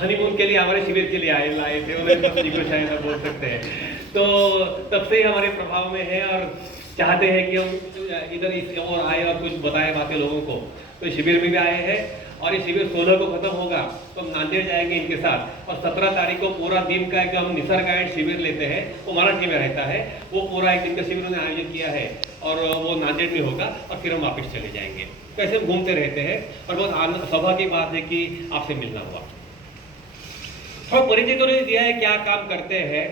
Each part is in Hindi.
हनीमून के लिए हमारे शिविर के लिए लाए थे, उन्हें पत्नी को शायद आप बोल सकते हैं। तो तब से ही हमारे प्रभाव में है और चाहते हैं कि हम इधर इस और आए और कुछ बताएं बातें लोगों को। तो शिविर में भी आए हैं और ये शिविर 16 को खत्म होगा तो हम नांदेड़ जाएंगे इनके साथ, और 17 तारीख को पूरा दिन का जो हम निसर्ग गाइड शिविर लेते हैं वो मराठी में रहता है, वो पूरा एक दिन का शिविर उन्होंने आयोजित किया है और वो नांदेड़ में होगा और फिर हम वापस चले जाएंगे। तो ऐसे हम घूमते रहते हैं और बहुत सौभाग्य की बात है कि आपसे मिलना हुआ। थोड़ा परिचय तो नहीं दिया है क्या काम करते हैं,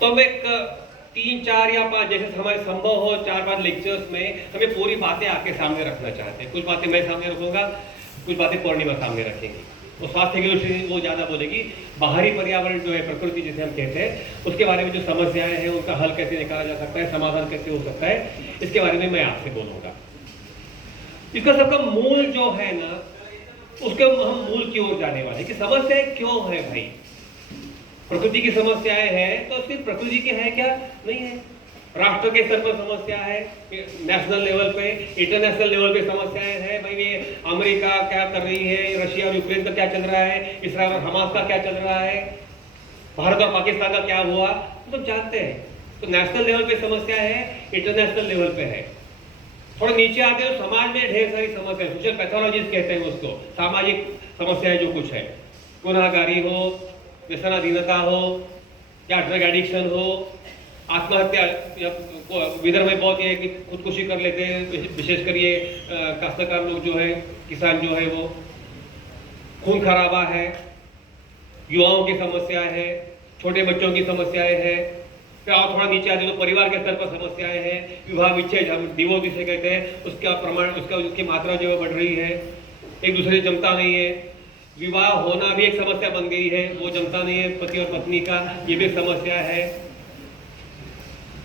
तो हम एक 3, 4 या 5 जैसे हमारे संभव हो 4-5 लेक्चर्स में हमें पूरी बातें आपके सामने रखना चाहते हैं। कुछ बातें मैं सामने रखूंगा, कुछ बातें पूर्णिमा सामने रखेंगी। वो स्वास्थ्य की दृष्टि वो ज़्यादा बोलेगी, बाहरी पर्यावरण जो है प्रकृति जिसे हम कहते हैं उसके बारे में जो समस्याएं हैं उनका हल कैसे निकाला जा सकता है, समाधान कैसे हो सकता है, इसके बारे में मैं आपसे बोलूँगा। इसका सबका मूल जो है ना, उसके हम मूल की ओर जाने वाले कि समस्याएं क्यों है भाई। प्रकृति की समस्याएं हैं तो सिर्फ प्रकृति की है क्या? नहीं है। राष्ट्र के स्तर पर समस्या है, नेशनल लेवल पे, इंटरनेशनल लेवल पे समस्याएं हैं। भाई ये अमेरिका क्या कर रही है, रशिया और यूक्रेन का क्या चल रहा है, इसराइल और हमास का क्या चल रहा है, भारत और पाकिस्तान का क्या हुआ, तो जानते हैं। तो नेशनल लेवल पे समस्या है, इंटरनेशनल लेवल पे है। थोड़ा नीचे आते हैं तो समाज में ढेर सारी समस्या, सोशल पैथोलॉजीज कहते हैं उसको, सामाजिक समस्याएं जो कुछ है, गुनाहगारी हो, व्यसनाधीनता हो या ड्रग एडिक्शन हो, आत्महत्या। विदर्भ में बहुत ये कि खुदकुशी कर लेते हैं, विशेषकर ये काश्तकार लोग जो है, किसान जो है, वो खून खराबा है, युवाओं की समस्या है, छोटे बच्चों की समस्याएं हैं। फिर और थोड़ा नीचे आते तो परिवार के स्तर पर समस्याएं हैं, विवाह विच्छेद हम डिवोर्स जिसे कहते हैं उसका प्रमाण, उसकी मात्रा जो है बढ़ रही है, एक दूसरे से जमता नहीं है, विवाह होना भी एक समस्या बन गई है, वो जमता नहीं है पति और पत्नी का, ये भी समस्या है।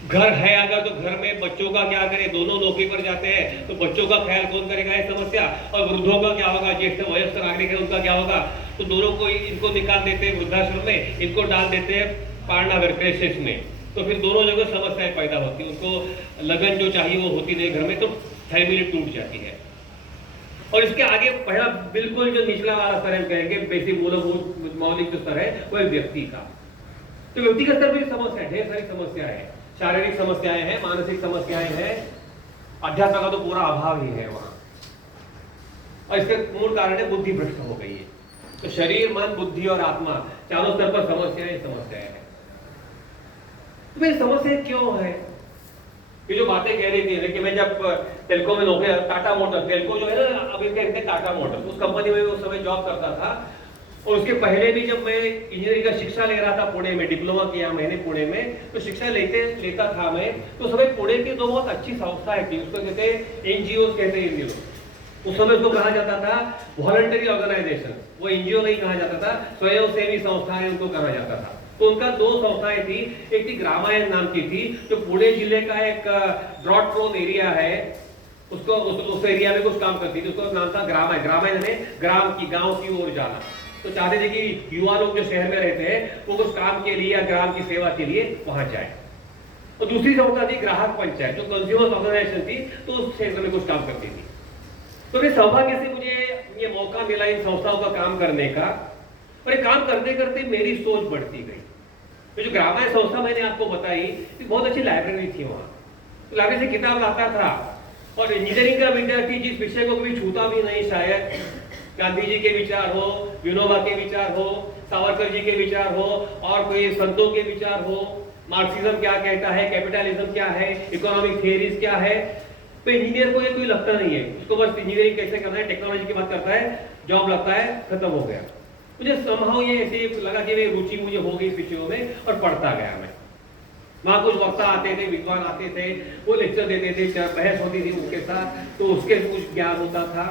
घर है अगर तो घर में बच्चों का क्या करें, दोनों नौकरी पर जाते हैं तो बच्चों का ख्याल कौन करेगा, ये समस्या। और वृद्धों का क्या होगा, ज्येष्ठ वयस्क नागरिक है उनका क्या होगा, तो दोनों को इनको निकाल देते हैं वृद्धाश्रम में, इनको डाल देते हैं पालना घर क्रेशेस में, तो फिर दोनों जगह समस्याएं पैदा होती है। उनको लगन जो चाहिए वो होती नहीं घर में, तो फैमिली टूट जाती है। और इसके आगे पहला बिल्कुल जो निचला वाला स्तर है कहेंगे, बेसिक मूलभूत मौलिक जो स्तर है वो है व्यक्ति का। तो व्यक्ति का स्तर भी समस्या, ढेर सारी समस्या है, शारीरिक समस्याएं हैं, मानसिक समस्याएं हैं, अध्यात्म का तो पूरा अभाव ही है वहां। और इसके मूल कारण है बुद्धि भ्रष्ट हो गई है। तो शरीर, मन, बुद्धि और आत्मा चारों स्तर पर समस्याएं है। तो ये समस्या क्यों है? ये जो बातें कह रही थी कि मैं जब टेल्को में नौकरी, टाटा मोटर, टेल्को जो है ना अभी कहते हैं टाटा मोटर, उस कंपनी में उस समय जॉब करता था। और उसके पहले भी जब मैं इंजीनियरिंग का शिक्षा ले रहा था पुणे में, डिप्लोमा किया मैंने पुणे में, तो शिक्षा लेता था मैं, तो समय पुणे की दो बहुत अच्छी संस्थाएं थी, उसको कहते हैं एनजीओ कहते हैं हिंदी में। उस समय उसको कहा जाता था वॉलंटरी ऑर्गेनाइजेशन, वो एनजीओ नहीं कहा जाता था, स्वयंसेवी संस्थाएं उनको कहा जाता था। तो उनका 2 संस्थाएं थी, एक थी ग्रामायण नाम की थी, जो पुणे जिले का एक ड्रॉट प्रोन एरिया है, उसको उस एरिया में कुछ काम करती थी, उसका नाम था ग्रामायण। ग्रामायण ने ग्राम की, गांव की ओर जाना, तो चाहते थे कि युवा लोग जो शहर में रहते हैं वो कुछ काम के लिए या ग्राम की सेवा के लिए वहां जाए। और दूसरी संस्था थी ग्राहक पंचायत, जो कंज्यूमर ऑर्गेनाइजेशन थी, तो उस क्षेत्र में कुछ काम करती थी। तो फिर सौभाग्य से मुझे ये मौका मिला इन संस्थाओं का काम करने का, और ये काम करते करते मेरी सोच बढ़ती गई। तो जो ग्रामायण संस्था मैंने आपको बताई, बहुत अच्छी लाइब्रेरी थी वहाँ, तो लाइब्रेरी से किताब लाता था, और इंजीनियरिंग का विद्यार्थी जिस विषय को कभी छूता भी नहीं, शायद गांधी जी के विचार हो, विनोबा के विचार हो, सावरकर जी के विचार हो, और कोई संतों के विचार हो, मार्क्सिज्म क्या कहता है, कैपिटलिज्म क्या है, इकोनॉमिक थियरीज क्या है, तो इंजीनियर को ये कोई लगता नहीं है, उसको बस इंजीनियरिंग कैसे करना है, टेक्नोलॉजी की बात करता है, जॉब लगता है, खत्म हो गया। मुझे समहाउ ये ऐसे लगा कि रुचि मुझे हो गई विषयों में, और पढ़ता गया मैं। वहाँ कुछ वक्ता आते थे, विद्वान आते थे, वो लेक्चर देते थे, बहस होती थी उनके साथ, तो उसके कुछ ज्ञान होता था,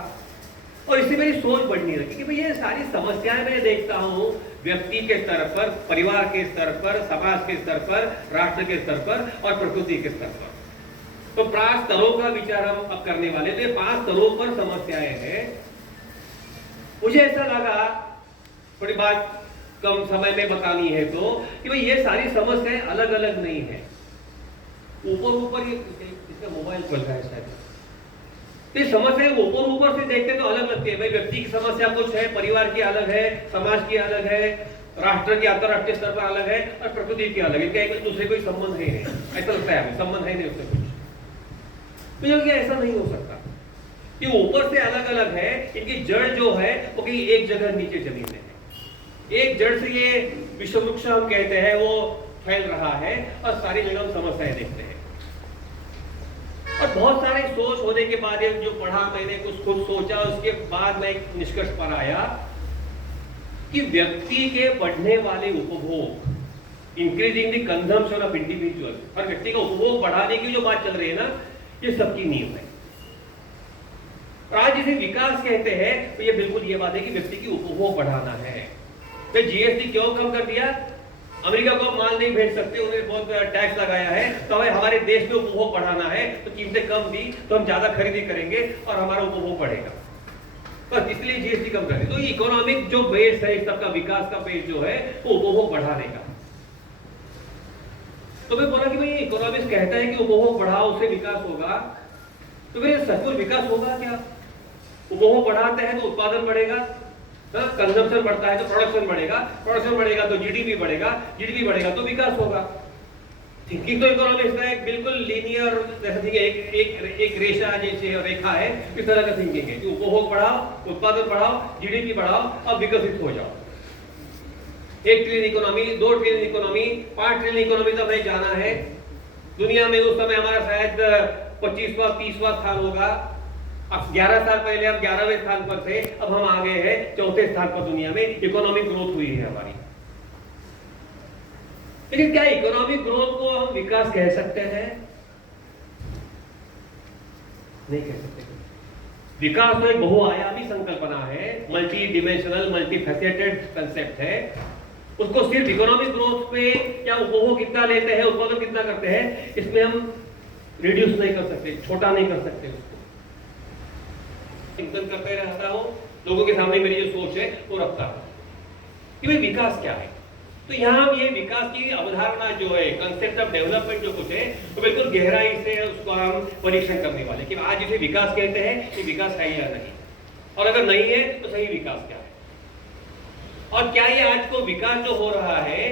और इससे मेरी सोच बढ़नी लगी कि भाई ये सारी समस्याएं मैं देखता हूँ व्यक्ति के स्तर पर, परिवार के स्तर पर, समाज के स्तर पर, राष्ट्र के स्तर पर और प्रकृति के स्तर पर। तो 5 स्तरों का विचार हम अब करने वाले, तो ये 5 स्तरों पर समस्याएं हैं। मुझे ऐसा लगा, थोड़ी बात कम समय में बतानी है तो, कि भाई ये सारी समस्याएं अलग अलग नहीं है। ऊपर ये इसका मोबाइल चल रहा है शायद, तो ये समस्या ऊपर ऊपर से देखते तो अलग लगती है, भाई व्यक्ति की समस्या कुछ है, परिवार की अलग है, समाज की अलग है, राष्ट्र की अंतरराष्ट्रीय स्तर पर अलग है, और प्रकृति की अलग है। इनका एक दूसरे कोई संबंध है नहीं, ऐसा लगता है हमें, संबंध है नहीं उससे कुछ। तो ये ऐसा नहीं हो सकता, ये ऊपर से अलग अलग है, इनकी जड़ जो है वो कहीं एक जगह नीचे जमीन में है। एक जड़ से ये विश्व वृक्ष हम कहते हैं वो फैल रहा है, और सारी जगह हम समस्याएं देखते हैं। और बहुत सारे सोच होने के बाद जो पढ़ा मैंने, कुछ खुद सोचा, उसके बाद मैं एक निष्कर्ष पर आया कि व्यक्ति के बढ़ने वाले उपभोग, increasing the consumption of individual, और व्यक्ति का उपभोग बढ़ाने की जो बात चल रही है ना, ये सबकी नींव है। और आज जिसे विकास कहते हैं तो ये बिल्कुल ये बात है कि व्यक्ति की उपभोग बढ़ाना है। तो जीएसटी क्यों कम कर दिया? अमेरिका को माल नहीं भेज सकते, उन्हें बहुत टैक्स लगाया है, तो हमें हमारे देश में उपभोग बढ़ाना है, तो कीमतें कम दी तो हम ज्यादा खरीदी करेंगे और हमारा उपभोग बढ़ेगा, बस इसलिए जीएसटी कम कर दी। तो इकोनॉमिक जो बेस है, इस सबका विकास का बेस जो है वो उपभोग बढ़ाने का। तो मैं बोला कि भाई इकोनॉमिक्स कहता है कि उपभोग बढ़ाओ उससे विकास होगा, तो फिर सचमुच विकास होगा क्या? उपभोग बढ़ाते हैं तो उत्पादन बढ़ेगा, कंजम्पशन बढ़ता है तो प्रोडक्शन बढ़ेगा, प्रोडक्शन बढ़ेगा तो जीडीपी बढ़ेगा, जीडीपी बढ़ेगा तो विकास होगा। थिंकिंग तो इकोनॉमिक्स का एक बिल्कुल लीनियर, जैसे एक रेखा जैसे रेखा है, इस तरह का थिंकिंग है कि उपभोग बढ़ाओ, उत्पादन बढ़ाओ, जीडीपी बढ़ाओ, अब विकसित हो जाओ। 1 trillion economy, 2 trillion economy, 5 trillion economy तक हमें जाना है दुनिया में। उस समय हमारा शायद 25वां 30वां स्थान होगा। अब 11 साल पहले हम 11वें स्थान पर थे, अब हम आ गए हैं 4थे स्थान पर दुनिया में। इकोनॉमिक ग्रोथ हुई है हमारी। लेकिन क्या इकोनॉमिक ग्रोथ को हम विकास कह सकते हैं? नहीं कह सकते। विकास तो एक बहुआयामी संकल्पना है, multi dimensional, multi faceted concept है। उसको सिर्फ इकोनॉमिक ग्रोथ पे या उपभोग कितना लेते हैं, उत्पादन कितना करते हैं, इसमें हम रिड्यूस नहीं कर सकते, छोटा नहीं कर सकते उसको। चिंतन करते रहता हूं, लोगों के सामने मेरी जो सोच है वो रखता हूं कि भाई विकास क्या है। तो यहाँ ये विकास की अवधारणा जो है, कंसेप्ट ऑफ डेवलपमेंट जो कुछ है, तो बिल्कुल गहराई से उसको हम परीक्षण करने वाले कि आज इसे विकास कहते हैं, ये विकास है या नहीं, और अगर नहीं है तो सही विकास क्या है। और क्या ये आज को विकास जो हो रहा है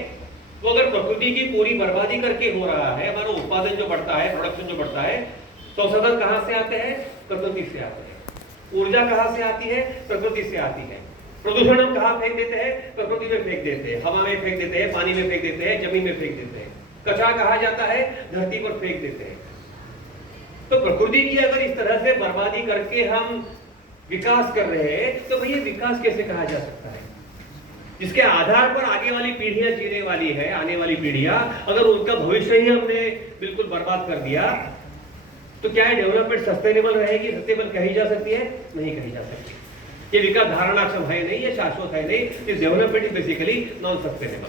वो अगर प्रकृति की पूरी बर्बादी करके हो रहा है, हमारा उत्पादन जो बढ़ता है, प्रोडक्शन जो बढ़ता है, संसाधन कहां से आते हैं? प्रकृति से आते हैं। ऊर्जा कहां से आती है? प्रकृति से आती है। प्रदूषण हम कहां फेंक देते हैं? प्रकृति में फेंक देते हैं, हवा में फेंक देते हैं, पानी में फेंक देते हैं, जमीन में फेंक देते हैं। कचरा कहा जाता है? धरती पर फेंक देते हैं। तो प्रकृति की अगर इस तरह से बर्बादी करके हम विकास कर रहे हैं तो भैया विकास कैसे कहा जा सकता है? जिसके आधार पर आगे वाली पीढ़ियां जीने वाली है, आने वाली पीढ़ियां, अगर उनका भविष्य ही हमने बिल्कुल बर्बाद कर दिया तो क्या है डेवलपमेंट सस्टेनेबल रहेगी? सस्टेनेबल कही जा सकती है? नहीं कही जा सकती। ये विकास धारणाक्षम है नहीं, ये शाश्वत है नहीं। इस development is basically non sustainable.